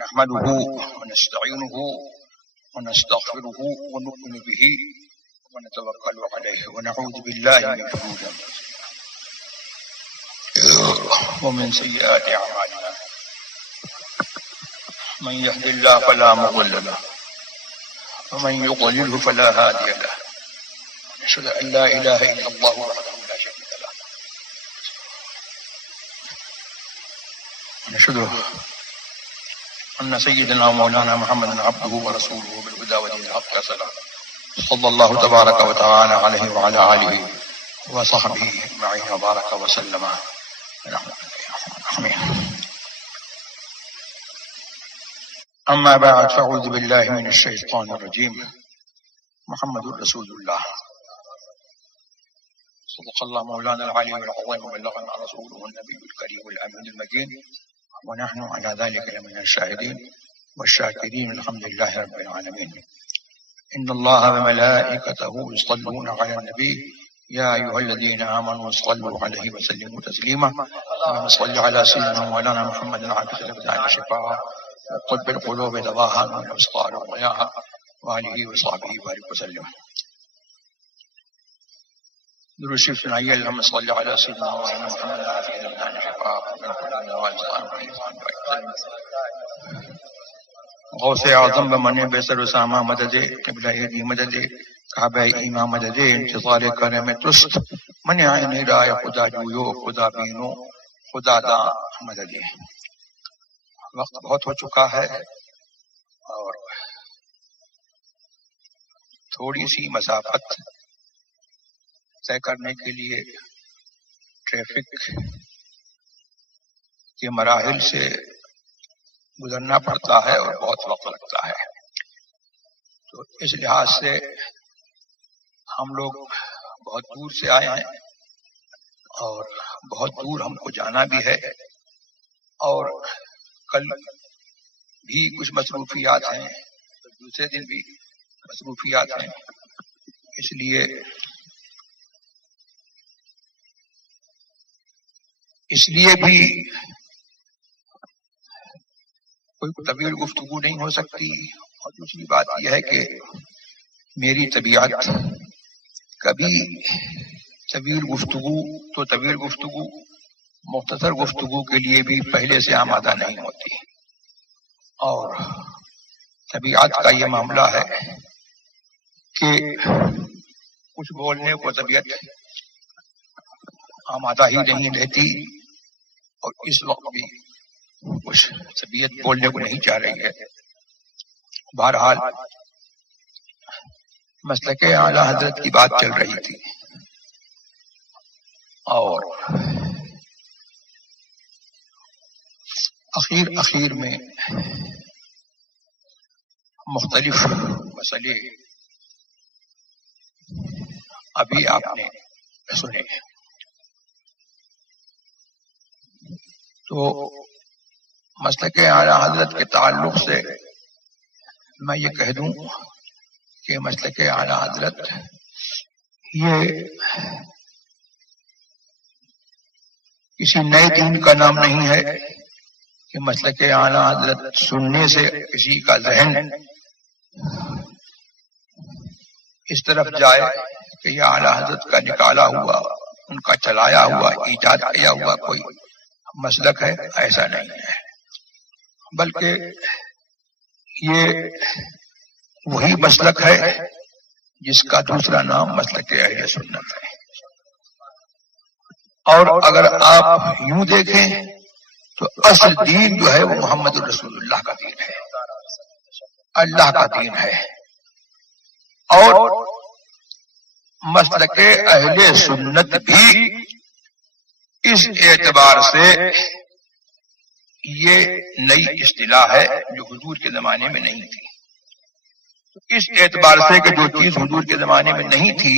نحمده ونستعينه ونستغفره ونؤمن به ونتوكل عليه ونعوذ بالله من شرور أنفسنا ومن سيئات أعمالنا من يهد الله فلا مضل له ومن يضلله فلا هادي له نشهد أن لا إله إلا الله وحده لا شريك له نشهد أن سيدنا مولانا محمدا عبده ورسوله بالهدى ودين الحق صلى الله تبارك وتعالى عليه وعلى آله وصحبه أجمعين وبارك وسلم. أما بعد فأعوذ بالله من الشيطان الرجيم. محمد رسول الله صدق الله مولانا العلي العظيم وبلغنا رسوله النبي الكريم الأمين المجيد ونحن على ذلك لمن الشاهدين والشاكرين الحمد لله رب العالمين. إن الله وملائكته يصلون على النبي يا أيها الذين آمنوا صلوا عليه وسلموا تسليما. اللهم صل على سيدنا مولانا محمد عبد الأبدان شفاء وقلب القلوب دواها من الأبصار وضياها وآله وصحبه وبارك وسلم. درود شریف سنائیے. اللهم صل على سيدنا مولانا محمد عبد الأبدان شفاء وقلب القلوب دواها غوث اعظم بمن بسر اسامہ مدد قبلہ دی مدد کعبہ ایماں مدد انتظار کرم تست من عین رائے خدا جویو خدا بینو خدا دا مدد. وقت بہت ہو چکا ہے اور تھوڑی سی مسافت طے کرنے کے لیے ٹریفک کے مراحل سے گزرنا پڑتا ہے اور بہت وقت لگتا ہے. تو اس لحاظ سے ہم لوگ بہت دور سے آئے ہیں اور بہت دور ہم کو جانا بھی ہے اور کل بھی کچھ مصروفیات ہیں، دوسرے دن بھی مصروفیات ہیں. اس لیے بھی کوئی طویل گفتگو نہیں ہو سکتی. اور دوسری بات یہ ہے کہ میری طبیعت کبھی طویل گفتگو مختصر گفتگو کے لیے بھی پہلے سے آمادہ نہیں ہوتی. اور طبیعت کا یہ معاملہ ہے کہ کچھ بولنے کو طبیعت آمادہ ہی نہیں رہتی اور اس وقت بھی کچھ طبیعت بولنے کو نہیں چاہ رہی ہے. بہرحال مسلک اعلیٰ حضرت کی بات چل رہی تھی اور اخیر میں مختلف مسئلے ابھی آپ نے سنے. تو مسلک اعلیٰ حضرت کے تعلق سے میں یہ کہہ دوں کہ مسلک اعلیٰ حضرت یہ کسی نئے دین کا نام نہیں ہے کہ مسلک اعلیٰ حضرت سننے سے کسی کا ذہن اس طرف جائے کہ یہ اعلیٰ حضرت کا نکالا ہوا، ان کا چلایا ہوا، ایجاد کیا ہوا کوئی مسلک ہے. ایسا نہیں ہے، بلکہ یہ وہی مسلک ہے جس کا دوسرا نام مسلک اہل سنت ہے. اور اگر آپ یوں دیکھیں تو اصل دین جو ہے وہ محمد رسول اللہ کا دین ہے، اللہ کا دین ہے. اور مسلک اہل سنت بھی اس اعتبار سے یہ نئی اصطلاح ہے جو حضور کے زمانے میں نہیں تھی. اس اعتبار سے کہ جو چیز حضور کے زمانے میں نہیں تھی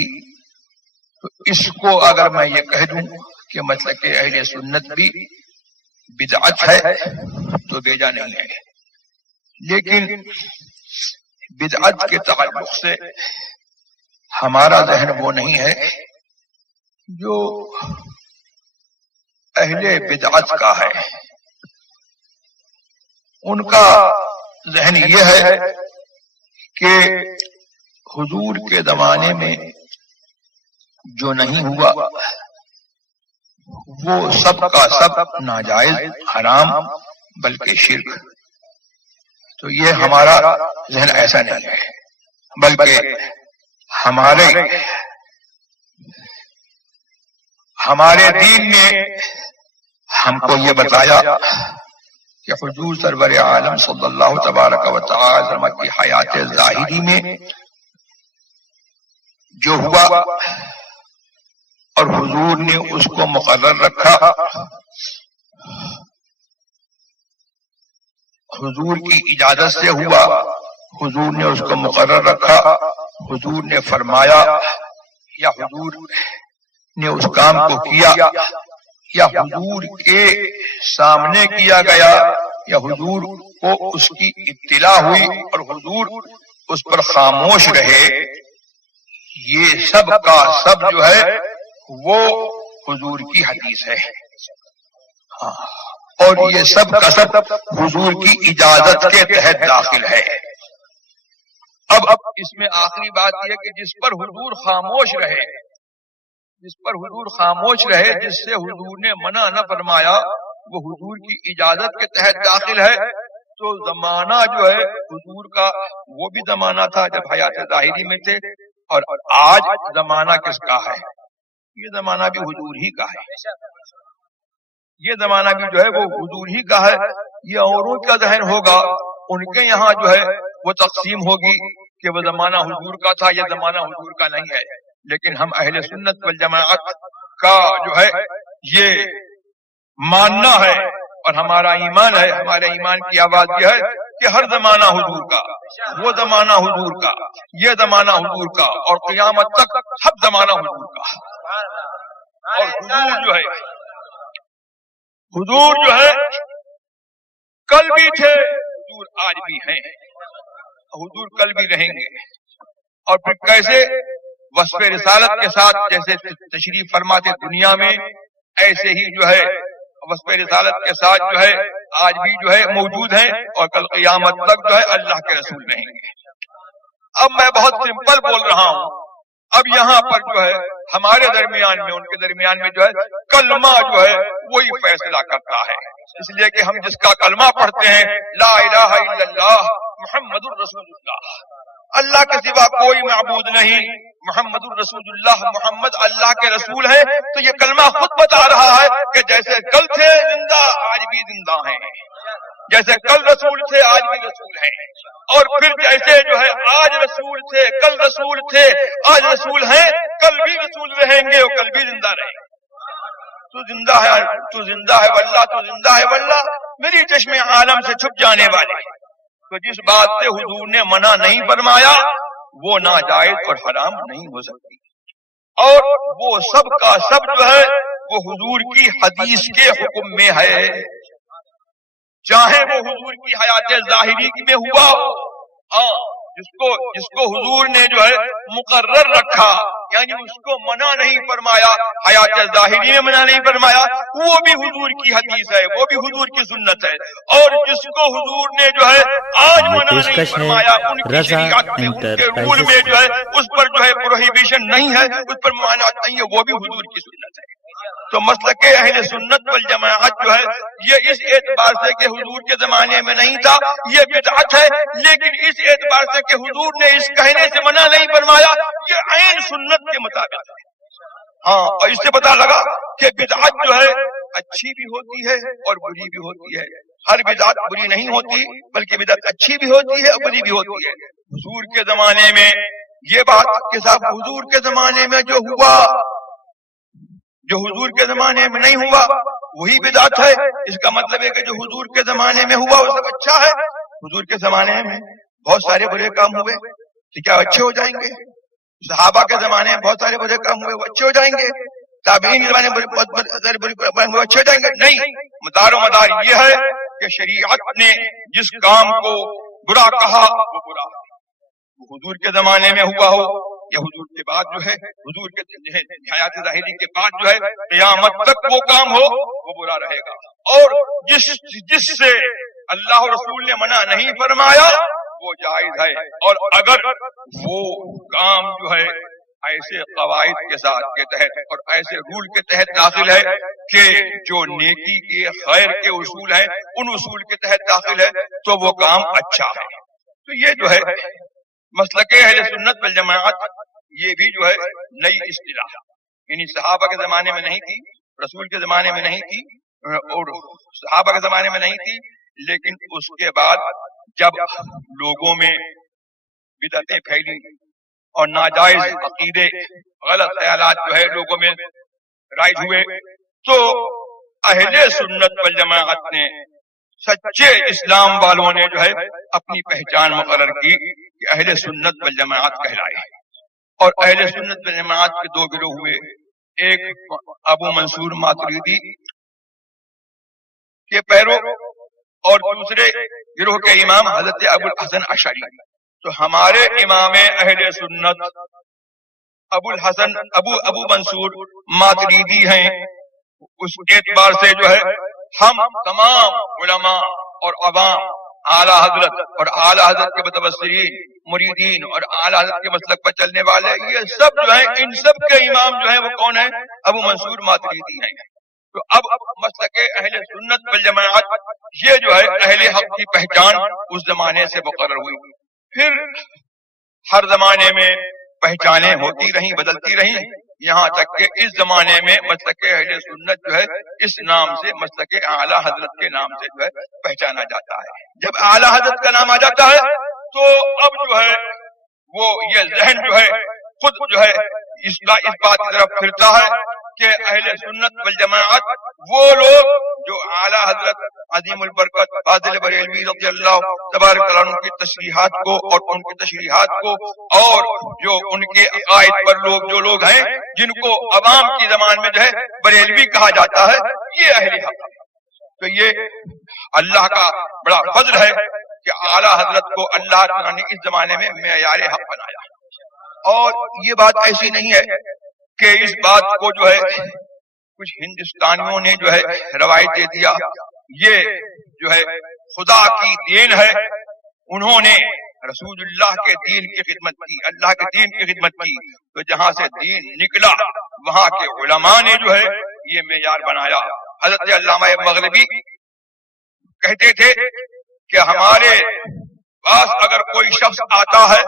تو اس کو اگر میں یہ کہہ دوں کہ مسلک اہل سنت بھی بدعت ہے تو بیجا نہیں ہے. لیکن بدعت کے تعلق سے ہمارا ذہن وہ نہیں ہے جو اہل بدعت کا ہے. ان کا ذہن یہ ہے کہ حضور کے زمانے میں جو نہیں ہوا وہ سب کا سب ناجائز حرام بلکہ شرک. تو یہ ہمارا ذہن ایسا نہیں ہے، بلکہ ہمارے دین نے ہم کو یہ بتایا کہ حضور سرور عالم صلی اللہ تبارک و تعالی وسلم کی حیات ظاہری میں جو ہوا اور حضور نے اس کو مقرر رکھا، حضور کی اجازت سے ہوا، حضور نے اس کو مقرر رکھا، حضور نے فرمایا یا حضور نے اس کام کو کیا یا حضور کے سامنے کیا گیا یا حضور کو اس کی اطلاع ہوئی اور حضور اس پر خاموش رہے، یہ سب کا سب جو ہے وہ حضور کی حدیث ہے. اور یہ سب کا سب حضور کی اجازت کے تحت داخل ہے. اب اس میں آخری بات یہ کہ جس پر حضور خاموش رہے، جس پر حضور خاموش رہے، جس سے حضور نے منع نہ فرمایا، وہ حضور کی اجازت کے تحت داخل ہے. تو زمانہ جو ہے حضور کا وہ بھی زمانہ تھا جب حیات ظاہری میں تھے، اور آج زمانہ کس کا ہے؟ یہ زمانہ بھی حضور ہی کا ہے. یہ زمانہ بھی جو ہے وہ حضور ہی کا ہے. یہ اوروں کا ذہن ہوگا، ان کے یہاں جو ہے وہ تقسیم ہوگی کہ وہ زمانہ حضور کا تھا، یہ زمانہ حضور کا نہیں ہے. لیکن ہم اہل سنت والجماعت کا جو ہے یہ ماننا ہے اور ہمارا ایمان ہے، ہمارے ایمان کی آواز یہ ہے کہ ہر زمانہ حضور کا، وہ زمانہ حضور کا، یہ زمانہ حضور کا، اور قیامت تک سب زمانہ حضور کا. اور حضور جو ہے کل بھی تھے، حضور آج بھی ہیں، حضور کل بھی رہیں گے. اور پھر کیسے وصف رسالت کے ساتھ جیسے تشریف فرماتے دنیا میں، ایسے ہی جو ہے وصف رسالت کے ساتھ جو ہے آج بھی جو ہے موجود ہیں، اور کل قیامت تک جو ہے اللہ کے رسول رہیں گے. اب میں بہت سمپل بول رہا ہوں. اب یہاں پر جو ہے ہمارے درمیان میں، ان کے درمیان میں جو ہے کلمہ جو ہے وہی فیصلہ کرتا ہے. اس لیے کہ ہم جس کا کلمہ پڑھتے ہیں لا الہ الا اللہ محمد الرسول اللہ، اللہ کے سوا کوئی معبود نہیں، محمد الرسول اللہ، محمد اللہ کے رسول ہیں. تو یہ کلمہ خود بتا رہا ہے کہ جیسے کل تھے زندہ آج بھی زندہ ہیں، جیسے کل رسول تھے آج بھی رسول ہیں، اور پھر جیسے جو ہے آج رسول تھے، کل رسول تھے، آج رسول ہیں، کل بھی رسول رہیں گے اور کل بھی زندہ رہیں گے. تو زندہ ہے، تو زندہ ہے واللہ، تو زندہ ہے واللہ، میری چشم عالم سے چھپ جانے والے. تو جس بات سے حضور نے منع نہیں فرمایا وہ ناجائز اور حرام نہیں ہو سکتی. اور وہ سب کا سب جو ہے وہ حضور کی حدیث کے حکم میں ہے، چاہے وہ حضور کی حیات ظاہری میں ہوا ہو. ہاں، جس کو حضور نے جو ہے مقرر رکھا، یعنی اس کو منع نہیں فرمایا، حیات ظاہری میں منع نہیں فرمایا، وہ بھی حضور کی حدیث ہے، وہ بھی حضور کی سنت ہے. اور جس کو حضور نے جو ہے آج منع نہیں فرمایا، ان کی شریعت میں، ان کے رول میں جو ہے اس پر جو ہے پروہیبیشن نہیں ہے، اس پر ممانعت نہیں ہے، وہ بھی حضور کی سنت ہے. تو مسلک اہل سنت والجماعت جو ہے یہ اس اعتبار سے کہ حضور کے زمانے میں نہیں تھا یہ بدعت ہے، لیکن اس اعتبار سے کہ حضور نے اس کہنے سے منع نہیں فرمایا یہ عین سنت کے مطابق ہے. ہاں، اور اس سے پتہ لگا کہ بدعت جو ہے اچھی بھی ہوتی ہے اور بری بھی ہوتی ہے. ہر بدعت بری نہیں ہوتی، بلکہ بدعت اچھی بھی ہوتی ہے اور بری بھی ہوتی ہے. حضور کے زمانے میں یہ بات کہ صاحب حضور کے زمانے میں جو ہوا، جو حضور کے زمانے میں نہیں ہوا وہی بدعت ہے. اس کا مطلب ہے کہ جو حضور کے زمانے میں ہوا وہ سب اچھا ہے. حضور کے زمانے میں بہت سارے برے کام ہوئے تو کیا اچھے ہو جائیں گے؟ صحابہ کے زمانے میں بہت سارے برے کام ہوئے، وہ اچھے ہو جائیں گے؟ تابعین کے زمانے میں بہت سارے برے کام ہوئے، اچھے ہو جائیں گے؟ نہیں. مدار و مدار یہ ہے کہ شریعت نے جس کام کو برا کہا وہ برا، حضور کے زمانے میں ہوا ہو یا حضور کے بعد جو ہے، حضور کے حیات ظاہری کے بعد جو ہے قیامت تک وہ کام ہو وہ برا رہے گا. اور جس سے اللہ رسول نے منع نہیں فرمایا وہ جائز ہے، اور اگر وہ کام جو ہے ایسے قواعد کے ساتھ کے تحت اور ایسے رول کے تحت داخل ہے کہ جو نیکی کے خیر کے اصول ہیں ان اصول کے تحت داخل ہے تو وہ کام اچھا ہے۔ تو یہ جو ہے مسلک اہل سنت والجماعت، یہ بھی جو ہے نئی اصطلاح، یعنی صحابہ کے زمانے میں نہیں تھی، رسول کے زمانے میں نہیں تھی، اور صحابہ کے زمانے میں نہیں تھی، لیکن اس کے بعد جب لوگوں میں بدعتیں پھیلی اور ناجائز عقیدے، غلط خیالات جو ہے لوگوں میں رائج ہوئے، تو اہل سنت والجماعت نے، سچے اسلام والوں نے جو ہے اپنی پہچان مقرر کی کہ اہل سنت والجماعت کہلائے۔ اور اہل سنت والجماعت کے دو گروہ ہوئے، ایک ابو منصور ماتریدی کے پیرو اور دوسرے گروہ کے امام حضرت ابو الحسن اشعری۔ تو ہمارے امام اہل سنت ابو منصور ماتریدی ہیں، اس اعتبار سے جو ہے ہم تمام علماء اور عوام اعلیٰ حضرت اور اعلیٰ حضرت کے متبصرین مریدین اور اعلیٰ حضرت کے مسلک پر چلنے والے، یہ سب جو ہیں ان سب کے امام جو ہیں وہ کون ہیں؟ ابو منصور ماتریدی ہیں۔ تو اب مسلک اہل سنت والجماعت، یہ جو ہے اہل حق کی پہچان اس زمانے سے مقرر ہوئی، پھر ہر زمانے میں پہچانیں ہوتی رہیں، بدلتی رہیں، یہاں تک کہ اس زمانے میں مسلک اہل سنت جو ہے اس نام سے، مسلک اعلیٰ حضرت کے نام سے جو ہے پہچانا جاتا ہے۔ جب اعلیٰ حضرت کا نام آ جاتا ہے تو اب جو ہے وہ یہ ذہن جو ہے خود جو ہے اس بات کی طرف پھرتا ہے کہ اہل سنت والجماعت وہ لوگ جو اعلیٰ حضرت عظیم البرکت فاضل بریلوی رضی اللہ تبارک تعالیٰ عنہ کی تشریحات کو اور ان کی تشریحات کو، اور جو ان کے عقائد پر جو لوگ ہیں جن کو عوام کی زبان میں جو ہے بریلوی کہا جاتا ہے، یہ اہل حق ہے۔ تو یہ اللہ کا بڑا فضل ہے کہ اعلیٰ حضرت کو اللہ تعالیٰ نے اس زمانے میں معیار حق بنایا۔ اور یہ بات ایسی نہیں ہے کہ اس بات کو جو ہے کچھ ہندوستانیوں نے جو ہے روایت دے دیا، یہ جو ہے خدا کی دین ہے، انہوں نے رسول اللہ کے دین کی خدمت کی، اللہ کے دین کی خدمت کی، تو جہاں سے دین نکلا وہاں کے علماء نے جو ہے یہ معیار بنایا۔ حضرت علامہ مغربی کہتے تھے کہ ہمارے پاس اگر کوئی شخص آتا ہے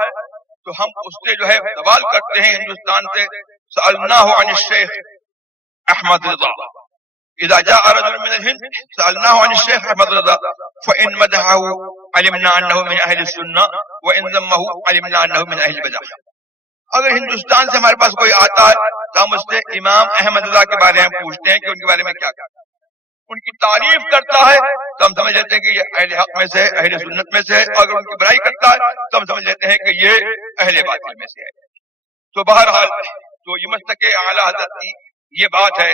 تو ہم اس سے جو ہے سوال کرتے ہیں ہندوستان سے، سألناه عن الشیخ احمد رضا، اذا جاء رجل من الهند سألناه عن الشیخ احمد رضا فإن مدحه علمنا انه من اہل السنہ وإن ذمه علمنا انه من اہل البدع۔ اگر ہندوستان سے ہمارے پاس کوئی آتا ہے تو ہم اس سے امام احمد رضا کے بارے میں پوچھتے ہیں کہ ان کے بارے میں کیا کہتے ہیں، ان کی تعریف کرتا ہے تو ہم سمجھ لیتے ہیں کہ یہ اہل حق میں سے، اہل سنت میں سے ہے، اگر ان کی برائی کرتا ہے تو ہم سمجھ لیتے ہیں کہ یہ اہل باطل میں سے ہے۔ تو بہرحال تو یہ مسلک اعلیٰ حضرت کی یہ بات ہے،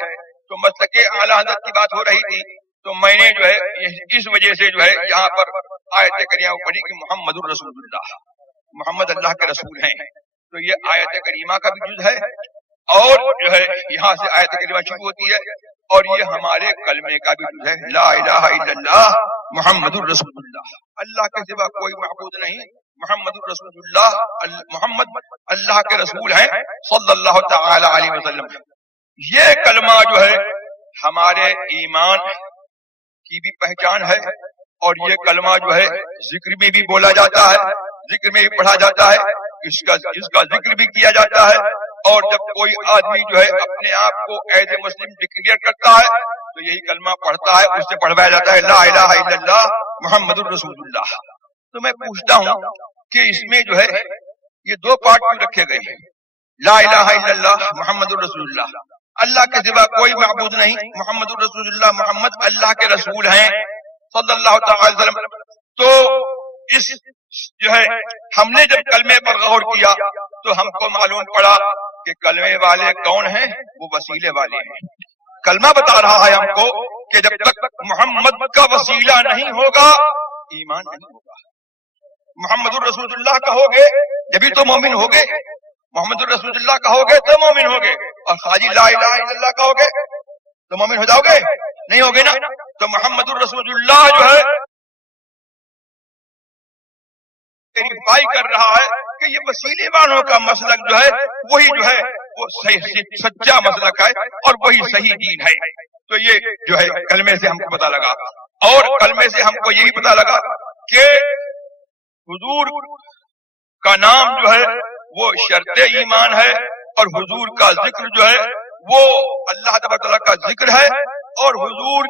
تو مسلک اعلیٰ حضرت کی بات ہو رہی تھی، تو میں نے جو ہے اس وجہ سے جو ہے یہاں پر آیت کریمہ پڑھی کہ محمد الرسول اللہ، محمد اللہ کے رسول ہیں، تو یہ آیت کریمہ کا بھی جز ہے، اور جو ہے یہاں سے آیت کریمہ شروع ہوتی ہے، اور یہ ہمارے کلمے کا بھی جز ہے، لا الہ الا اللہ محمد الرسول اللہ، اللہ کے سوا کوئی معبود نہیں، محمد الرسول اللہ، محمد اللہ کے رسول ہیں صلی اللہ تعالی علیہ وسلم۔ یہ کلمہ جو ہے ہمارے ایمان کی بھی پہچان ہے، اور یہ کلمہ جو ہے ذکر میں بھی بولا جاتا ہے، ذکر میں بھی پڑھا جاتا ہے، اس کا ذکر بھی کیا جاتا ہے، اور جب کوئی آدمی جو ہے اپنے آپ کو ایز اے مسلم ڈکلیئر کرتا ہے تو یہی کلمہ پڑھتا ہے، اس سے پڑھوایا جاتا ہے لا الہ الا اللہ محمد الرسول اللہ۔ تو میں پوچھتا ہوں کہ اس میں جو ہے یہ دو پارٹ کیوں رکھے گئے ہیں؟ لا الہ الا اللہ محمد الرسول اللہ، اللہ کے سوا کوئی معبود نہیں، محمد الرسول اللہ، محمد اللہ کے رسول ہیں صلی اللہ تعالی وسلم۔ تو اس جو ہے ہم نے جب کلمے پر غور کیا تو ہم کو معلوم پڑا کہ کلمے والے کون ہیں؟ وہ وسیلے والے ہیں۔ کلمہ بتا رہا ہے ہم کو کہ جب تک محمد کا وسیلہ نہیں ہوگا ایمان نہیں ہوگا۔ محمد الرسول اللہ کہو گے جبھی تو مومن ہوگے، محمد الرسول اللہ کہو گے تو مومن ہوگے، اور خالی لا الہ الا اللہ کہو گے تو مومن ہو جاؤ گے؟ نہیں ہوگے نا۔ تو محمد الرسول اللہ جو ہے ویریفائی کر رہا ہے کہ یہ وسیلے والوں کا مسلک جو ہے وہی جو ہے وہ صحیح سچا مسلک ہے اور وہی صحیح دین ہے. تو یہ جو ہے کلمے سے ہم کو پتا لگا. اور کلمے سے ہم کو یہی پتا لگا کہ حضور کا نام جو ہے وہ شرط ایمان ہے اور حضور کا ذکر جو ہے وہ اللہ تبارک تعالیٰ کا ذکر ہے اور حضور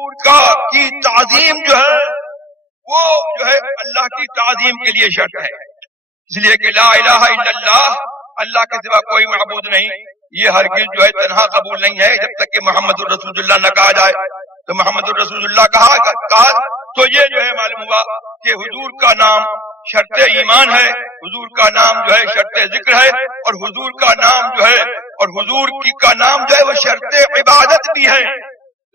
کی تعظیم جو ہے وہ جو ہے اللہ کی تعظیم کے لیے شرط ہے. اس لیے کہ لا الہ الا اللہ, اللہ کے سوا کوئی معبود نہیں, یہ ہرگز جو ہے تنہا قبول نہیں ہے جب تک کہ محمد الرسول اللہ نہ کہا جائے. تو محمد الرسول اللہ کہا تو یہ جو ہے معلوم ہوا کہ حضور کا نام شرط ایمان ہے, حضور کا نام جو ہے شرط ذکر ہے اور حضور کا نام جو ہے اور حضور کی کا نام جو ہے وہ شرط عبادت بھی ہے.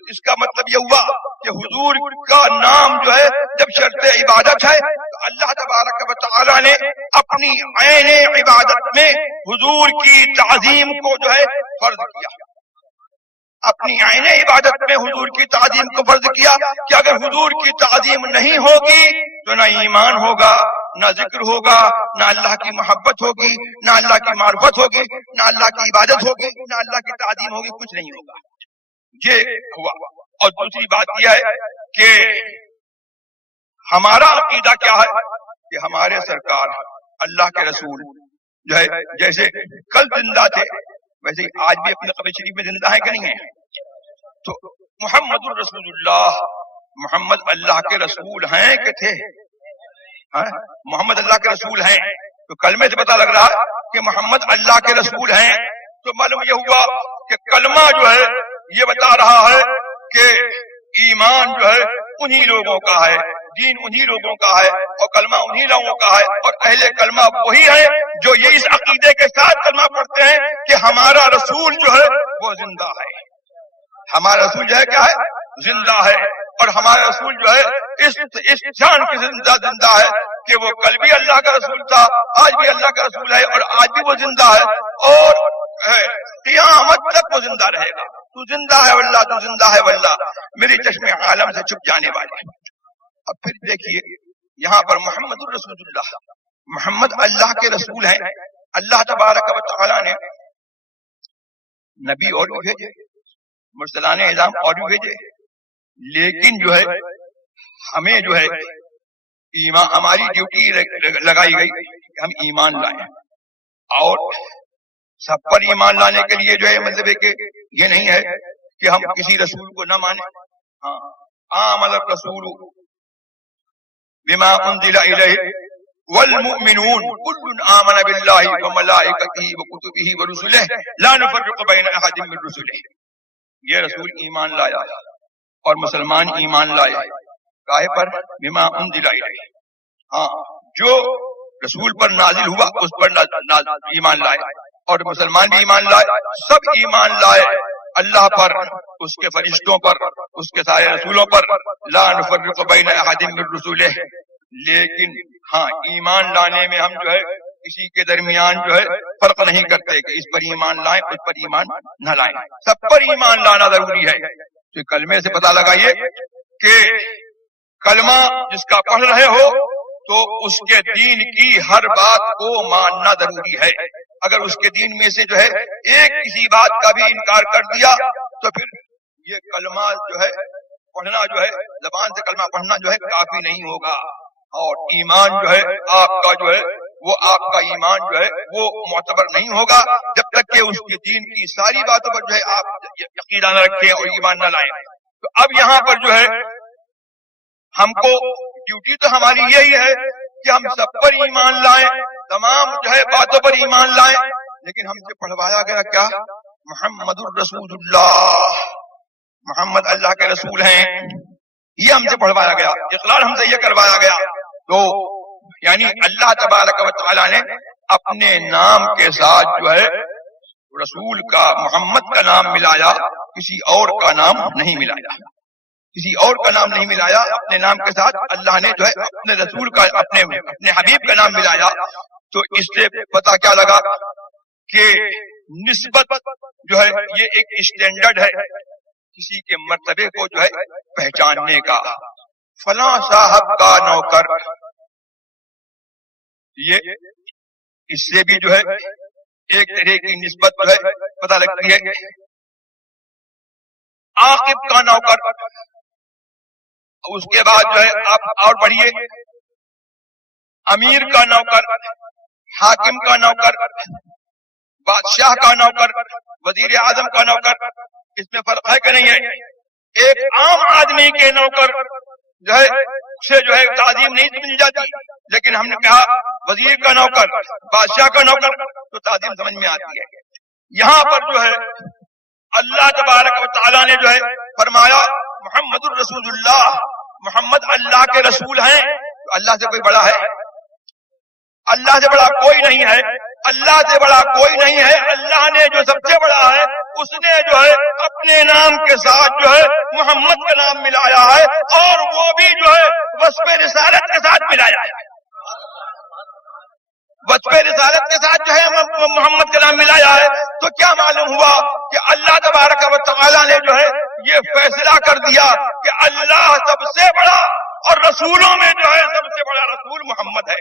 اس کا مطلب یہ ہوا کہ حضور کا نام جو ہے جب شرط عبادت ہے تو اللہ تبارک و تعالی نے اپنی عین عبادت میں حضور کی تعظیم کو جو ہے فرض کیا. اپنی عین عبادت میں حضور کی تعظیم کو فرض کیا کہ اگر حضور کی تعظیم نہیں ہوگی تو نہ ایمان ہوگا, نہ ذکر ہوگا, نہ اللہ کی محبت ہوگی, نہ اللہ کی معرفت ہوگی, نہ اللہ کی عبادت ہوگی, نہ اللہ کی تعظیم ہوگی, کچھ نہیں ہوگا. یہ ہوا. اور دوسری بات یہ ہے کہ ہمارا عقیدہ کیا ہے کہ ہمارے سرکار اللہ کے رسول جو ہے جیسے کل زندہ تھے ویسے ہی آج بھی اپنے قبر شریف میں زندہ ہے کہ نہیں ہے. تو محمد الرسول اللہ, محمد اللہ کے رسول ہیں کہ تھے؟ محمد اللہ کے رسول ہیں. تو کلمے سے پتہ لگ رہا ہے کہ محمد اللہ کے رسول ہیں. تو معلوم یہ ہوا کہ کلمہ جو ہے یہ بتا رہا ہے کہ ایمان جو ہے انہی لوگوں کا ہے, دین انہی لوگوں کا ہے اور کلمہ انہی لوگوں کا ہے. اور اہل کلمہ وہی ہے جو یہ اس عقیدے کے ساتھ کلمہ پڑھتے ہیں کہ ہمارا رسول جو ہے وہ زندہ ہے. ہمارا رسول جو ہے کیا ہے؟ زندہ ہے. اور ہمارا رسول جو ہے اس جان کی زندہ ہے کہ وہ کل بھی اللہ کا رسول تھا, آج بھی اللہ کا رسول ہے اور آج بھی وہ زندہ ہے اور قیامت تک وہ زندہ رہے گا. تو زندہ ہے واللہ, تو زندہ ہے واللہ, میری چشم عالم سے چھپ جانے والے. اب پھر دیکھیے یہاں پر محمد الرسول اللہ, محمد اللہ کے رسول ہیں. اللہ تبارک و تعالی نے نبی اور بھی بھیجے, مرسلان اعظام اور بھی بھیجے, لیکن جو ہے ہمیں جو ہے ایمان, ہماری ڈیوٹی لگائی گئی کہ ہم ایمان لائیں. اور سب پر ایمان لانے کے لیے جو ہے مطلب ہے کہ یہ نہیں ہے کہ ہم کسی رسول کو نہ مانیں. آمن الرسول بما انزل الیہ والمؤمنون کل آمن باللہ وملائکتہ وکتبہ ورسلہ لا نفرق بین احد من رسلہ. یہ رسول ایمان لایا اور مسلمان ایمان لائے کاہے پر؟ بما انزل الیہ, جو رسول پر نازل ہوا اس پر ایمان لائے اور مسلمان بھی ایمان لائے, سب ایمان لائے اللہ پر, اس کے فرشتوں پر, اس کے سارے رسولوں پر. لا نفرق بین احد من رسولہ, لیکن ہاں ایمان لانے میں ہم جو ہے کسی کے درمیان جو ہے فرق نہیں کرتے کہ اس پر ایمان لائیں اس پر ایمان نہ لائیں, سب پر ایمان لانا ضروری ہے. تو کلمے سے پتہ لگائیے کہ کلمہ جس کا پڑھ رہے ہو تو اس کے دین کی ہر بات کو ماننا ضروری ہے. اگر اس کے دین میں سے جو ہے ایک کسی بات کا بھی انکار کر دیا تو پھر یہ کلمہ جو ہے پڑھنا جو ہے زبان سے کلمہ پڑھنا جو ہے کافی نہیں ہوگا. اور ایمان جو ہے آپ کا جو ہے وہ آپ کا ایمان جو ہے وہ معتبر نہیں ہوگا جب تک کہ اس کے دین کی ساری باتوں پر جو ہے آپ یقین نہ رکھیں اور ایمان نہ لائیں. تو اب یہاں پر جو ہے ہم کو ڈیوٹی تو ہماری یہی ہے کہ ہم سب پر ایمان لائیں, تمام جو ہے باتوں پر ایمان لائیں, لیکن ہم سے پڑھوایا گیا کیا؟ محمد الرسول اللہ, محمد اللہ کے رسول ہیں, یہ ہم سے پڑھوایا گیا, اقرار ہم سے یہ کروایا گیا. تو یعنی اللہ تبارک و تعالی نے اپنے نام کے ساتھ جو ہے رسول کا, محمد کا نام ملایا, کسی اور کا نام نہیں ملایا, کسی اور کا نام نہیں ملایا. اپنے نام کے ساتھ اللہ نے جو ہے اپنے رسول کا, اپنے حبیب کا نام ملایا. تو اس سے پتہ کیا لگا کہ نسبت جو ہے یہ ایک اسٹینڈرڈ ہے کسی کے مرتبے کو جو ہے پہچاننے کا. فلاں صاحب کا نوکر یہ اس سے بھی جو ہے ایک طرح کی نسبت جو ہے پتہ لگتی ہے. عاقب کا نوکر، اس کے بعد جو ہے آپ اور بڑھیے، امیر کا نوکر، حاکم کا نوکر، بادشاہ کا نوکر، وزیر اعظم کا نوکر، اس میں فرق ہے کہ نہیں ہے؟ ایک عام آدمی کے نوکر جو ہے اسے جو ہے تعظیم نہیں مل جاتی، لیکن ہم نے کہا وزیر کا نوکر، بادشاہ کا نوکر تو تعظیم سمجھ میں آتی ہے. یہاں پر جو ہے اللہ تبارک و تعالیٰ نے جو ہے فرمایا محمد الرسول اللہ، محمد اللہ کے رسول ہیں. تو اللہ سے کوئی بڑا ہے؟ اللہ سے بڑا کوئی نہیں ہے، اللہ سے بڑا کوئی نہیں ہے. اللہ نے جو سب سے بڑا ہے اس نے جو ہے اپنے نام کے ساتھ جو ہے محمد کا نام ملایا ہے، اور وہ بھی جو ہے وصف رسالت کے ساتھ ملایا ہے. وصف رسالت کے ساتھ جو ہے محمد کا نام ملایا ہے. تو کیا معلوم ہوا کہ اللہ تبارک و تعالیٰ نے جو ہے یہ فیصلہ کر دیا کہ اللہ سب سے بڑا، اور رسولوں میں جو ہے سب سے بڑا رسول محمد ہے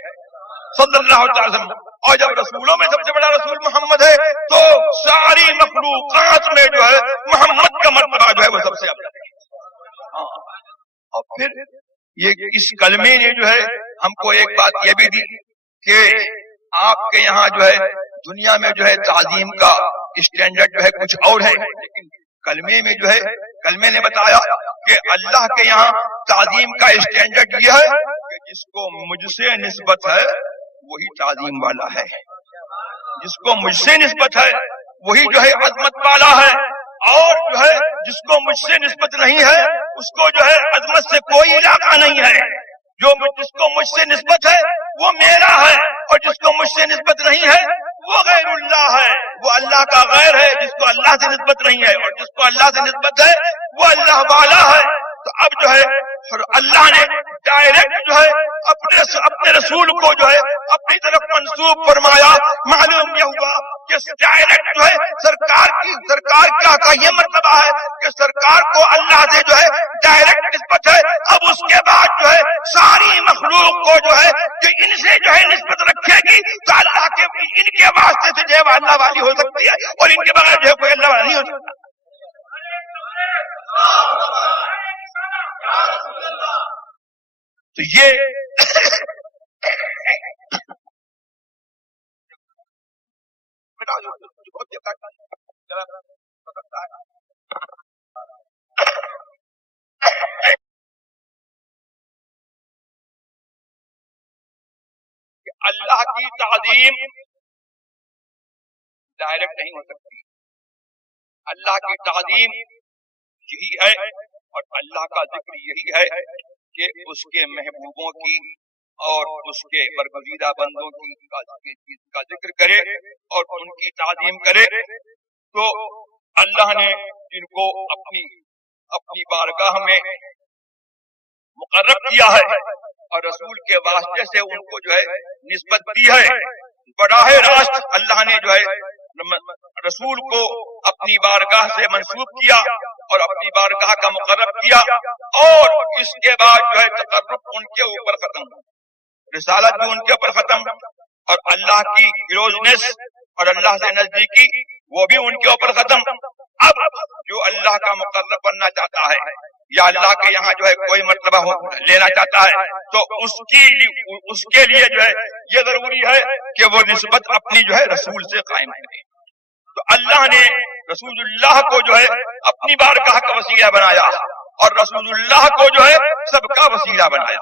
صلی اللہ علیہ وسلم. اور جب رسولوں میں سب سے بڑا رسول محمد ہے تو ساری مخلوقات میں جو ہے محمد کا مرتبہ جو ہے وہ سب سے افضل ہے. اور پھر یہ اس کلمے نے جو ہے ہم کو ایک بات یہ بھی دی کہ آپ کے یہاں جو ہے دنیا میں جو ہے تعظیم کا اسٹینڈرڈ جو ہے کچھ اور ہے، لیکن کلمے میں جو ہے کلمے نے بتایا کہ اللہ کے یہاں تعظیم کا اسٹینڈرڈ یہ ہے کہ جس کو مجھ سے نسبت ہے وہی تعظیم والا ہے، جس کو مجھ سے نسبت ہے وہی جو ہے عظمت والا ہے، اور جو ہے جس کو مجھ سے نسبت نہیں ہے اس کو جو ہے عظمت سے کوئی علاقہ نہیں ہے. جس کو مجھ سے نسبت ہے وہ میرا ہے، اور جس کو مجھ سے نسبت نہیں ہے وہ غیر اللہ ہے، وہ اللہ کا غیر ہے. جس کو اللہ سے نسبت نہیں ہے اور جس کو اللہ سے نسبت ہے وہ اللہ والا ہے. تو اب جو ہے اللہ نے ڈائریکٹ جو ہے اپنے رسول کو جو ہے اپنی طرف منسوب فرمایا. معلوم یہ ہوا کہ ڈائریکٹ جو ہے سرکار کا یہ مرتبہ ہے کہ سرکار کو اللہ سے جو ہے ڈائریکٹ نسبت ہے. اب اس کے بعد جو ہے ساری مخلوق کو جو ہے کہ ان سے جو ہے نسبت رکھے گی تو اللہ کے ان کے واسطے سے جو ہے وہ اللہ والی ہو سکتی ہے، اور ان کے بغیر جو ہے کوئی اللہ والا نہیں ہو سکتا. تو یہ اللہ کی تعظیم ڈائریکٹ نہیں ہو سکتی. اللہ کی تعظیم یہی ہے اور اللہ کا ذکر یہی ہے کہ اس کے محبوبوں کی اور اس کے برگزیدہ بندوں کا ذکر کرے اور ان کی تعظیم کرے. تو اللہ نے جن کو اپنی بارگاہ میں مقرب کیا ہے اور رسول کے واسطے سے ان کو جو ہے نسبت دی ہے، براہ راست اللہ نے جو ہے رسول کو اپنی بارگاہ سے منسوب کیا اور اپنی بارگاہ کا مقرب کیا، اور اس کے بعد جو ہے تقرب ان کے اوپر ختم، رسالت بھی ان کے اوپر ختم، اور اللہ کی کلوزنس اور اللہ سے نزدیکی وہ بھی ان کے اوپر ختم. اب جو اللہ کا مقرب بننا چاہتا ہے یا اللہ کے یہاں جو ہے کوئی مرتبہ لینا چاہتا ہے تو اس کے لیے جو ہے یہ ضروری ہے کہ وہ نسبت اپنی جو ہے رسول سے قائم کرے. تو اللہ نے رسول اللہ کو جو ہے اپنی بارگاہ کا وسیلہ بنایا اور رسول اللہ کو جو ہے سب کا وسیلہ بنایا.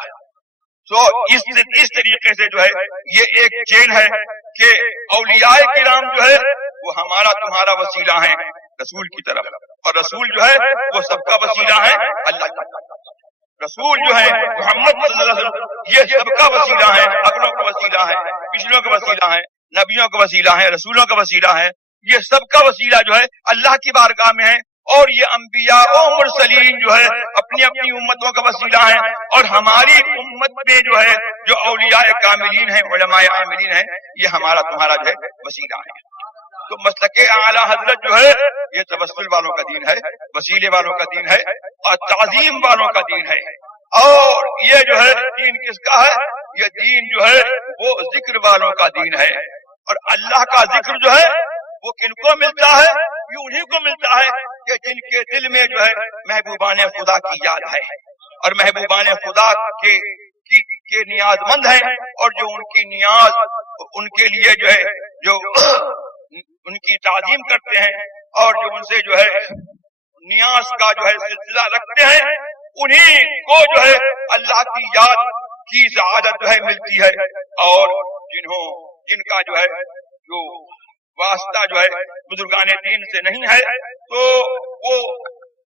تو اس طریقے سے جو ہے یہ ایک چین ہے کہ اولیاء کرام جو ہے وہ ہمارا تمہارا وسیلہ ہیں رسول کی طرف، اور رسول جو ہے وہ سب کا وسیلہ ہے اللہ کی طرف. رسول جو ہے محمد صلی اللہ علیہ وسلم یہ سب کا وسیلہ ہے، اگلوں کا وسیلہ ہے، پچھلوں کا وسیلہ ہے، نبیوں کا وسیلہ ہے، رسولوں کا وسیلہ ہے. یہ سب کا وسیلہ جو ہے اللہ کی بارگاہ میں ہے، اور یہ انبیاء و مرسلین جو ہے اپنی اپنی امتوں کا وسیلہ ہے، اور ہماری امت میں جو ہے جو اولیاء کاملین ہیں، علماء عاملین ہیں، یہ ہمارا تمہارا جو ہے وسیلہ ہے. تو مسلک اعلیٰ حضرت جو ہے یہ توسل والوں کا دین ہے، وسیلے والوں کا دین ہے، اور تعظیم والوں کا دین ہے. اور یہ جو ہے دین کس کا ہے؟ یہ دین جو ہے وہ ذکر والوں کا دین ہے. اور اللہ کا ذکر جو ہے وہ کن کو ملتا ہے؟ یہ انہیں کو ملتا ہے کہ جن کے دل میں جو ہے محبوبان خدا کی یاد ہے اور محبوبان خدا کے نیاز مند ہیں، اور جو ان کی نیاز ان کے لیے جو ہے جو ان کی تعظیم کرتے ہیں اور جو ان سے جو ہے نیاز کا جو ہے سلسلہ رکھتے ہیں، انہیں کو جو ہے اللہ کی یاد کی سعادت جو ہے ملتی ہے. اور جن کا جو ہے جو واسطہ جو ہے بزرگان دین سے نہیں ہے تو وہ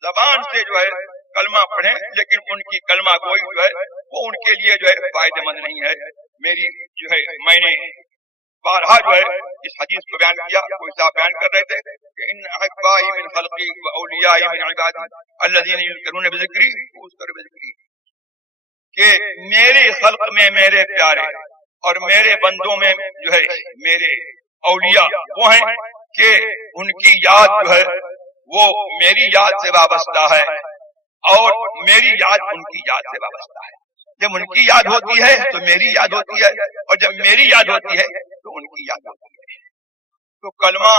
زبان سے جو ہے کلمہ پڑھیں، لیکن ان کی کلمہ گوئی جو ہے وہ ان کے لیے جو ہے فائدہ مند نہیں ہے. میری جو ہے میں نے بارہا جو ہے اس حدیث کو بیان کیا. کوئی صاحب بیان کر رہے تھے کہ ان احبائی من خلقی و اولیائی من عبادی الذین یذکرون بذکری واذکر بذکری، کہ میرے خلق میں میرے پیارے اور میرے بندوں میں جو ہے میرے اولیاء وہ ہیں کہ ان کی یاد جو ہے وہ میری یاد سے وابستہ ہے اور میری یاد ان کی یاد سے وابستہ ہے. جب ان کی یاد ہوتی ہے تو میری یاد ہوتی ہے، اور جب میری یاد ہوتی ہے تو ان کی یاد ہوتی ہے. تو کلمہ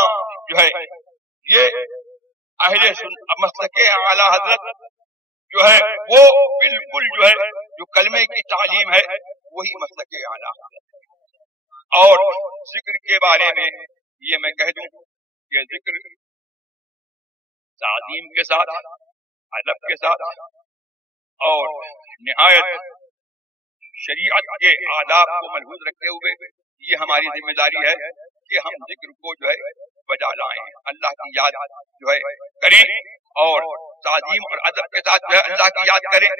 جو ہے یہ اہل مسلک اعلی حضرت جو ہے وہ بالکل جو ہے جو کلمے کی تعلیم ہے وہی مسلک اعلی حضرت. اور ذکر کے بارے میں یہ میں کہہ دوں کہ ذکر تعظیم کے ساتھ، ادب کے ساتھ اور نہایت شریعت کے آداب کو ملحوظ رکھتے ہوئے یہ ہماری ذمہ داری ہے کہ ہم ذکر کو جو ہے بجا لائیں، اللہ کی یاد جو ہے کریں اور تعظیم اور ادب کے ساتھ جو ہے اللہ کی یاد کریں.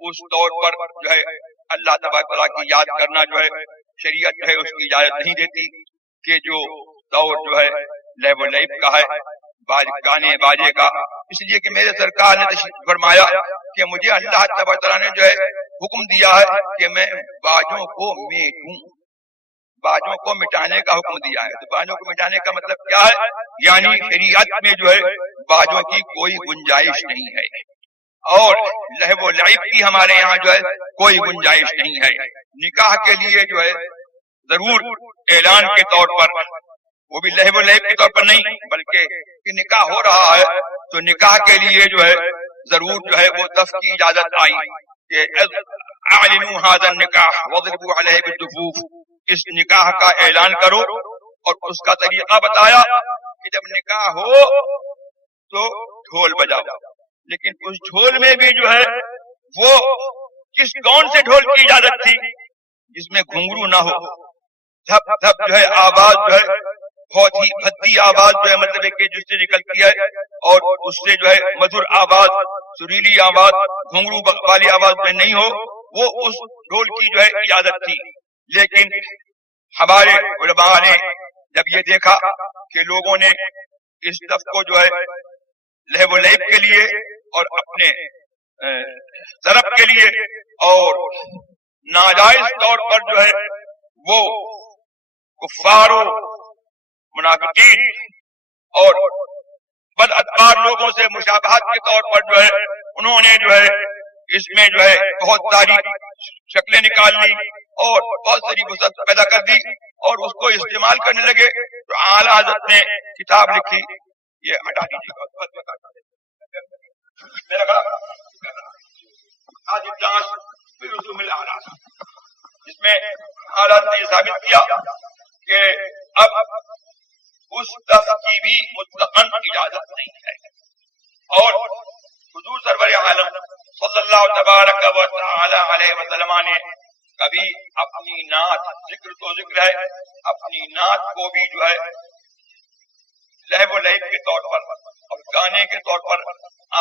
اس دور پر جو ہے اللہ تبارک و تعالیٰ کی یاد کرنا جو ہے شریعت جو ہے اس کی اجازت نہیں دیتی کہ جو دور جو ہے لہو و لعب کا ہے، گانے باجے کا. اس لیے کہ میرے سرکار نے تشریف فرمایا کہ مجھے اللہ تبارک و تعالیٰ نے جو ہے حکم دیا ہے کہ میں باجوں کو میٹوں، باجوں کو مٹانے کا حکم دیا ہے. تو باجوں کو مٹانے کا مطلب کیا ہے؟ یعنی شریعت میں جو ہے باجوں کی کوئی گنجائش نہیں ہے اور لہو و لعب کی ہمارے یہاں جو ہے کوئی گنجائش نہیں ہے. نکاح کے لیے جو ہے ضرور اعلان کے طور پر، وہ بھی لہو و لعب کے طور پر نہیں بلکہ کہ نکاح ہو رہا ہے تو نکاح کے لیے جو ہے ضرور جو ہے وہ دف کی اجازت آئی کہ اعلنوا هذا النکاح واضربوا علیہ بالدفوف، اس نکاح کا اعلان کرو. اور اس کا طریقہ بتایا کہ جب نکاح ہو تو ڈھول بجاؤ، لیکن اس ڈھول میں بھی جو ہے وہ کون سے ڈھول کی اجازت تھی؟ جس میں گھنگرو نہ ہو، دھپ دھپ جو ہے آواز جو ہے بہت ہی بھدی آواز جو ہے مطلب کہ جس سے نکلتی ہے اور اس سے جو ہے مدھر آواز، سریلی آواز، گھنگرو والی آواز میں نہیں ہو، وہ اس ڈھول کی جو ہے اجازت تھی. لیکن ہمارے علماء نے جب یہ دیکھا کہ لوگوں نے اس دف کو جو ہے لہو و لعب کے لیے اور اپنے طرف کے لیے اور ناجائز طور پر جو ہے وہ کفار و منافقین اور بد ادبار لوگوں سے مشابہت کے طور پر جو ہے انہوں نے جو ہے اس میں جو ہے بہت ساری شکلیں نکال لی اور بہت ساری وسعت پیدا کر دی اور اس کو استعمال کرنے لگے. تو اعلیٰ حضرت نے کتاب لکھی، یہ ہٹا دیجیے گا، جس میں اعلیٰ نے یہ ثابت کیا کہ اب اس دف کی بھی مطلقاً اجازت نہیں ہے. اور حضور سرور عالم صلی اللہ تبارک و تعالی علیہ وسلم نے کبھی اپنی نعت، ذکر تو ذکر ہے، اپنی نعت کو بھی جو ہے لہو و لعب کے طور پر اور گانے کے طور پر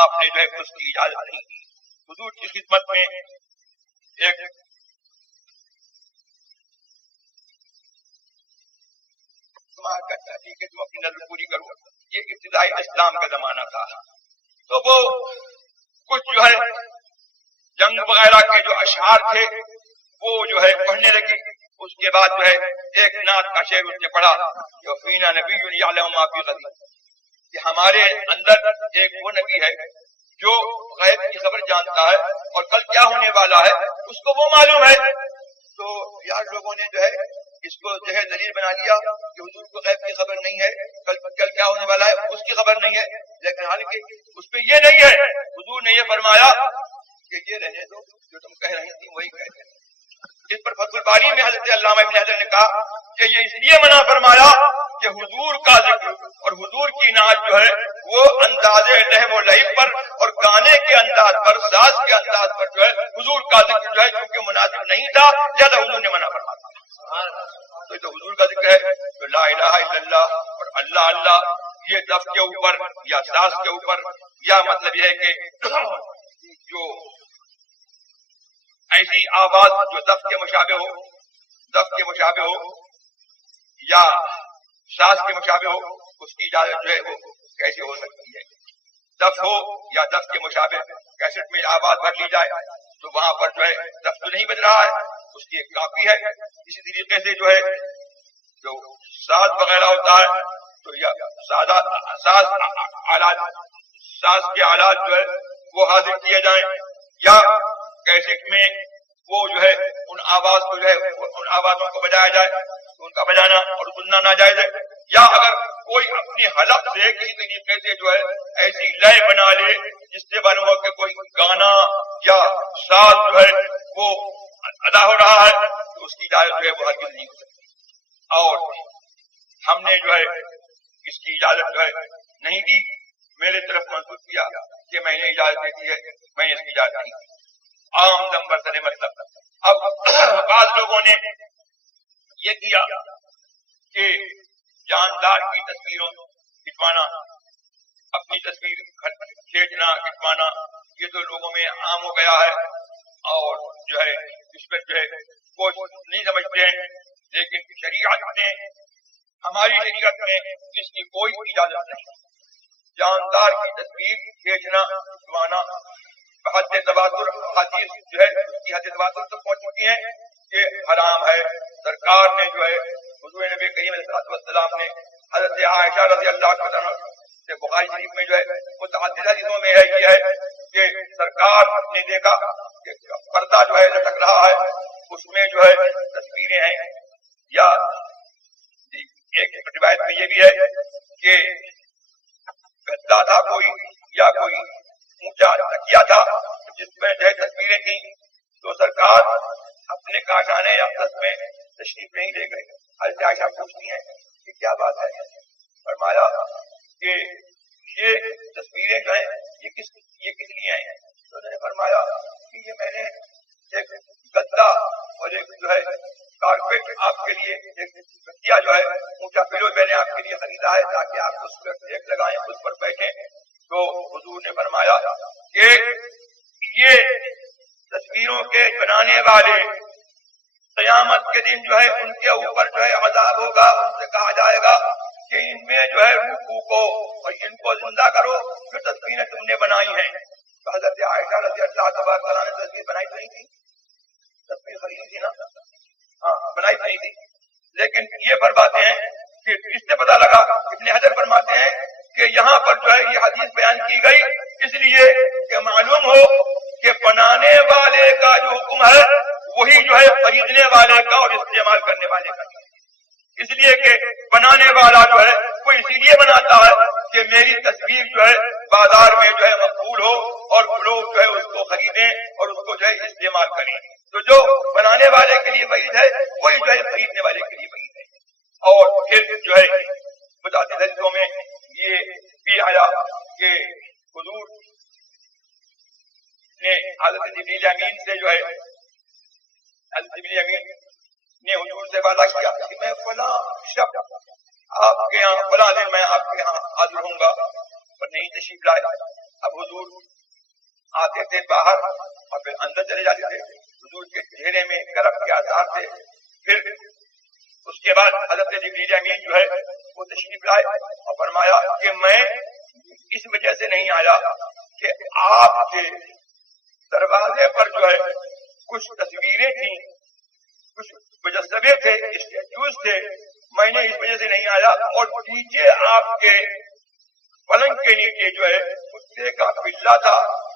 آپ نے جو ہے اس کی اجازت نہیں دی. حضور کی خدمت میں ایک کہ تم اپنی نظر پوری کرو، یہ ابتدائی اسلام کا زمانہ تھا. تو وہ کچھ جو ہے جنگ وغیرہ کے جو اشعار تھے وہ جو ہے پڑھنے لگی. اس کے بعد جو ہے ایک نعت کا شعر اس نے پڑھا کہ فینا نبی یعلم ما فی غد، کہ ہمارے اندر ایک وہ نبی ہے جو غیب کی خبر جانتا ہے اور کل کیا ہونے والا ہے اس کو وہ معلوم ہے. تو یار لوگوں نے جو ہے اس کو جو ہے دلیل بنا لیا کہ حضور کو غیب کی خبر نہیں ہے، کل کیا ہونے والا ہے اس کی خبر نہیں ہے، لیکن حالانکہ اس پہ یہ نہیں ہے، حضور نے یہ فرمایا کہ یہ رہنے دو، جو تم کہہ رہی تھی وہی کہہ رہے۔ اس پر فتح الباری میں حضرت علامہ ابن حجر نے کہا کہ یہ اس لیے منع فرمایا کہ حضور کا ذکر اور حضور کی نعت جو ہے وہ انداز لہو و لعب پر اور گانے کے انداز پر، ساز کے انداز پر جو ہے حضور کا ذکر جو ہے کیونکہ مناسب نہیں تھا، لہذا حضور نے منع فرمایا۔ تو یہ حضور کا ذکر ہے تو لا الہ الا اللہ اور اللہ اللہ، یہ دف کے اوپر یا ساز کے اوپر، یا مطلب یہ ہے کہ جو ایسی آواز جو دف کے مشابہ ہو، دف کے مشابہ ہو یا ساز کے مشابہ ہو، اس کی اجازت جو ہے وہ کیسے ہو سکتی ہے؟ دف ہو یا دف کے مشابہ کیسٹ میں آواز بھر لی جائے تو وہاں پر جو ہے دف تو نہیں بج رہا ہے، اس کی ایک کاپی ہے۔ اسی طریقے سے جو ہے جو ساز وغیرہ ہوتا ہے تو یا ساز آلات، ساز کے آلات جو ہے وہ حاضر کیے جائیں، یا کیسٹ میں وہ جو ہے ان آواز کو جو ہے ان آوازوں کو بجایا جائے تو ان کا بجانا اور سننا ناجائز ہے، یا اگر کوئی اپنی حلق سے کسی طریقے سے جو ہے ایسی لے بنا لے جس سے معلوم ہو کہ کوئی گانا یا ساز جو ہے وہ ادا ہو رہا ہے تو اس کی اجازت جو ہے وہ ہرگز نہیں ہو سکتی، اور ہم نے جو ہے اس کی اجازت جو ہے نہیں دی، میرے طرف منسوخ کیا کہ میں نے اجازت دے دی ہے، میں نے اس کی اجازت نہیں دی، عام نمبر سے مطلب۔ اب بعض لوگوں نے یہ کیا کہ جاندار کی تصویروں کھنچوانا، اپنی تصویر کھینچنا کھنچوانا، یہ تو لوگوں میں عام ہو گیا ہے اور جو ہے اس پر جو ہے کوئی نہیں سمجھتے ہیں، لیکن شریعت نے، ہماری شریعت میں اس کی کوئی اجازت نہیں۔ جاندار کی تصویر کھینچنا کھنچوانا حد تواتر حدیث جو ہے اس کی حد تواتر تک پہنچ چکی ہے کہ حرام ہے۔ سرکار نے جو ہے حضور نبی کریم علیہ الصلوۃ والسلام نے حضرت عائشہ رضی اللہ عنہا سے بخاری شریف میں جو ہے متعدد حدیثوں میں یہ ہے کہ سرکار نے دیکھا کہ پردہ جو ہے لٹک رہا ہے، اس میں جو ہے تصویریں ہیں، یا ایک روایت میں یہ بھی ہے کہ گدا تھا کوئی یا کوئی اونچا تکیا تھا جس میں جو ہے تصویریں تھیں، تو سرکار اپنے کاشانے اقدس میں تشریف نہیں لے گئے۔ حضرت عائشہ پوچھتی ہیں کہ کیا بات ہے؟ فرمایا کہ یہ تصویریں جو ہیں یہ کس لیے ہیں؟ تو انہوں نے فرمایا کہ یہ میں نے ایک گدا اور ایک جو ہے کارپیٹ آپ کے لیے، ایک تکیا جو ہے اونچا پلو میں نے آپ کے لیے خریدا ہے تاکہ آپ اس پر ایک لگائیں، اس پر بیٹھیں۔ تو حضور نے فرمایا کہ یہ تصویروں کے بنانے والے قیامت کے دن جو ہے ان کے اوپر جو ہے عذاب ہوگا، ان سے کہا جائے گا کہ ان میں جو ہے روح کو اور ان کو زندہ کرو جو تصویریں تم نے بنائی ہیں۔ تو حضرت عائشہ رضی اللہ تبارک تعالیٰ نے تصویر بنائی تو نہیں تھی، تصویر خریدی تھی نا، ہاں بنائی تو نہیں تھی، لیکن یہ فرماتے ہیں کہ اس سے پتہ لگا، ابن حجر فرماتے ہیں کہ یہاں پر جو ہے یہ حدیث بیان کی گئی اس لیے کہ معلوم ہو کہ بنانے والے کا جو حکم ہے وہی جو ہے خریدنے والے کا اور استعمال کرنے والے کا، اس لیے کہ بنانے والا جو ہے وہ اسی لیے بناتا ہے کہ میری تصویر جو ہے بازار میں جو ہے مقبول ہو اور لوگ جو ہے اس کو خریدیں اور اس کو جو ہے استعمال کریں۔ تو جو بنانے والے کے لیے وعید ہے وہی جو ہے خریدنے والے کے لیے وعید ہے۔ اور پھر جو ہے متعدد حدیثوں میں یہ بھی آیا کہ حضور نے حضرت جبریل امین سے جو ہے، حضرت جبریل امین نے حضور سے وعدہ کیا کہ میں فلاں شب آپ کے یہاں فلاں دن میں آپ کے یہاں حاضر ہوں گا، پر نہیں تشریف لائے۔ اب حضور آتے تھے باہر اور پھر اندر چلے جاتے تھے، حضور کے چہرے میں کرب کے آثار تھے۔ پھر اس کے بعد حضرت جبریل امین جو ہے وہ تشریف لائے اور فرمایا کہ میں اس وجہ سے نہیں آیا کہ آپ کے دروازے پر جو ہے کچھ تصویریں تھیں، کچھ مجسمے تھے، اسٹیچوز تھے، میں نے اس وجہ سے نہیں آیا، اور نیچے آپ کے پلنگ کے نیچے جو ہے کتے کا پلہ تھا،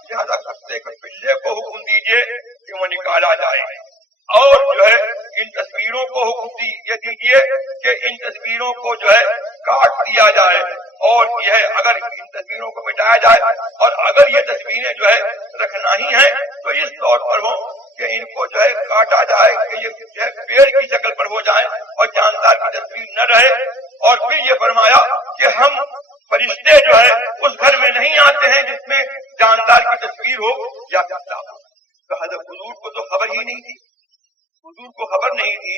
لہذا کتے کے پلے کو حکم دیجیے کہ وہ نکالا جائے۔ اور جو ہے ان تصویروں کو حکم یہ دیجیے کہ ان تصویروں کو جو ہے کاٹ دیا جائے، اور یہ ہے اگر ان تصویروں کو مٹایا جائے، اور اگر یہ تصویریں جو ہے رکھنا ہی ہیں تو اس طور پر ہو کہ ان کو جو ہے کاٹا جائے کہ یہ جو ہے پیڑ کی شکل پر ہو جائیں اور جاندار کی تصویر نہ رہے۔ اور پھر یہ فرمایا کہ ہم فرشتے جو ہے اس گھر میں نہیں آتے ہیں جس میں جاندار کی تصویر ہو یا کتا ہو۔ تو حضرت حضور کو تو خبر ہی نہیں تھی، حضور کو خبر نہیں تھی،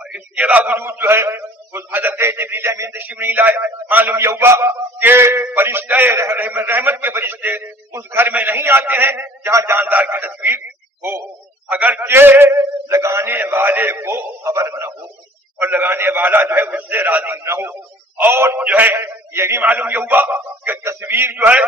اور اس کے باوجود جو ہے اس حضرت جبریل امین تشریف نہیں لائے۔ معلوم یہ ہوا کہ فرشتے رحمت کے فرشتے اس گھر میں نہیں آتے ہیں جہاں جاندار کی تصویر ہو، اگرچہ لگانے والے کو خبر نہ ہو اور لگانے والا جو ہے اس سے راضی نہ ہو۔ اور جو ہے یہ بھی معلوم یہ ہوا کہ تصویر جو ہے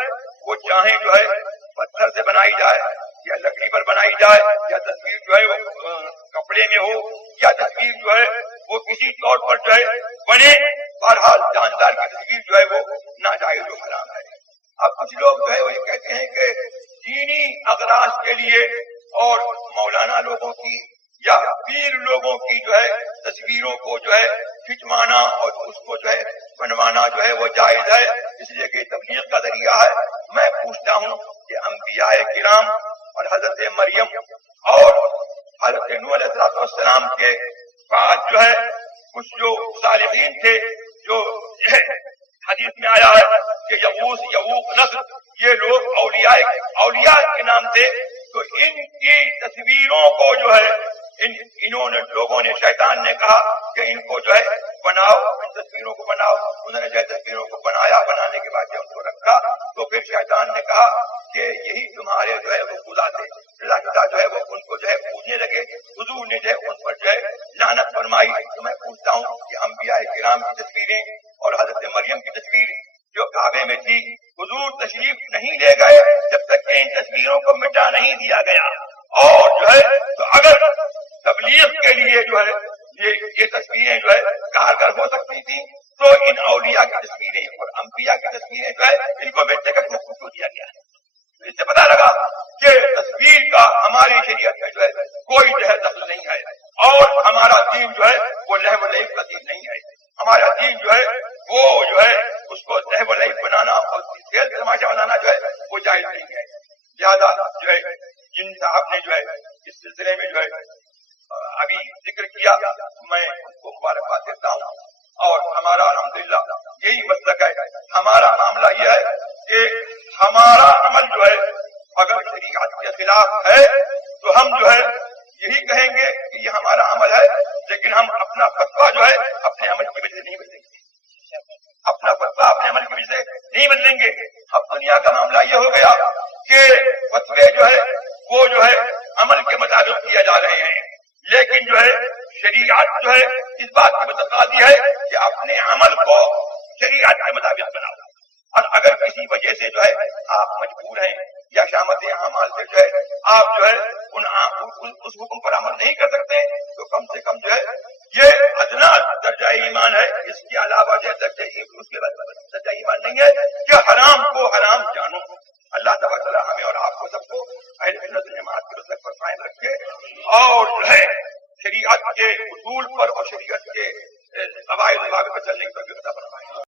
وہ چاہے جو ہے پتھر سے بنائی جائے یا لکڑی پر بنائی جائے، یا تصویر جو ہے وہ کپڑے میں ہو، یا تصویر جو ہے وہ کسی طور پر جو ہے بنے، بہرحال جاندار کی تصویر جو ہے وہ ناجائز و حرام ہے۔ اب کچھ لوگ جو ہے وہ یہ کہتے ہیں کہ دینی اغراض کے لیے اور مولانا لوگوں کی یا پیر لوگوں کی جو ہے تصویروں کو جو ہے کھنچوانا اور اس کو جو ہے بنوانا جو ہے وہ جائز ہے، اس لیے کہ تبلیغ کا ذریعہ ہے۔ میں پوچھتا ہوں کہ انبیاء کرام اور حضرت مریم اور حضرت نوح علیہ السلام کے بعد جو ہے کچھ جو صالحین تھے، جو حدیث میں آیا ہے کہ یغوث یعوق نصر، یہ لوگ اولیاء کے نام تھے، تو ان کی تصویروں کو جو ہے انہوں نے لوگوں نے، شیطان نے کہا کہ ان کو جو ہے بناؤ، ان تصویروں کو بناؤ۔ انہوں نے جو ہے تصویروں کو بنایا، بنانے کے بعد جب ان کو رکھا تو پھر شیطان نے کہا کہ یہی تمہارے جو ہے وہ خدا تھے، اللہ جو ہے وہ ان کو جو ہے پوجنے لگے۔ حضور نے جو ہے ان پر جو ہے لعنت فرمائی۔ تو میں پوچھتا ہوں کہ انبیاء کرام کی تصویریں اور حضرت مریم کی تصویر جو کعبے میں تھی، حضور تشریف نہیں لے گئے جب تک کہ ان تصویروں کو مٹا نہیں دیا گیا۔ اور جو ہے تو اگر تبلیغ کے لیے جو ہے یہ تصویریں جو ہے کارگر ہو سکتی تھی تو ان اولیاء کی تصویریں اور انبیاء کی تصویریں جو ہے ان کو بیچنے کا حکم کیوں دیا گیا ہے؟ اس سے پتا لگا کہ تصویر کا ہماری شریعت میں جو ہے کوئی جو ہے دخل نہیں ہے، اور ہمارا دین جو ہے وہ لہو و لعب کا دین نہیں ہے۔ ہمارا دین جو ہے وہ جو ہے اس کو لہو و لعب بنانا اور کھیل تماشا بنانا جو ہے وہ جائز نہیں ہے۔ زیادہ جو ہے جن صاحب نے جو ہے اس سلسلے میں جو ہے ابھی ذکر کیا، میں ان کو مبارکباد دیتا ہوں، اور ہمارا الحمدللہ یہی مسلک ہے۔ ہمارا معاملہ یہ ہے کہ ہمارا عمل جو ہے اگر شریعت کے خلاف ہے تو ہم جو ہے یہی کہیں گے کہ یہ ہمارا عمل ہے، لیکن ہم اپنا فتویٰ جو ہے اپنے عمل کی وجہ سے نہیں بدلیں گے، اپنا فتویٰ اپنے عمل کی وجہ سے نہیں بدلیں گے۔ اب دنیا کا معاملہ یہ ہو گیا کہ فتوے جو ہے وہ جو ہے عمل کے مطابق کیا جا رہے ہیں، لیکن جو ہے شریعت جو ہے اس بات کی متقاضی ہے کہ اپنے عمل کو شریعت کے مطابق بناؤ، اور اگر کسی وجہ سے جو ہے آپ مجبور ہیں یا شامت اعمال سے جو ہے آپ جو ہے اس حکم پر عمل نہیں کر سکتے، تو کم سے کم جو ہے یہ ادنا درجہ ایمان ہے۔ اس کے علاوہ جو درجہ اس کے بعد درجہ ایمان نہیں ہے کہ حرام کو حرام جانو۔ اللہ تبارک و تعالی ہمیں اور آپ کو سب کو اہل سنت جماعت کے مسلک پر قائم رکھے، اور جو ہے شریعت کے اصول پر اور شریعت کے قواعد پر چلنے کی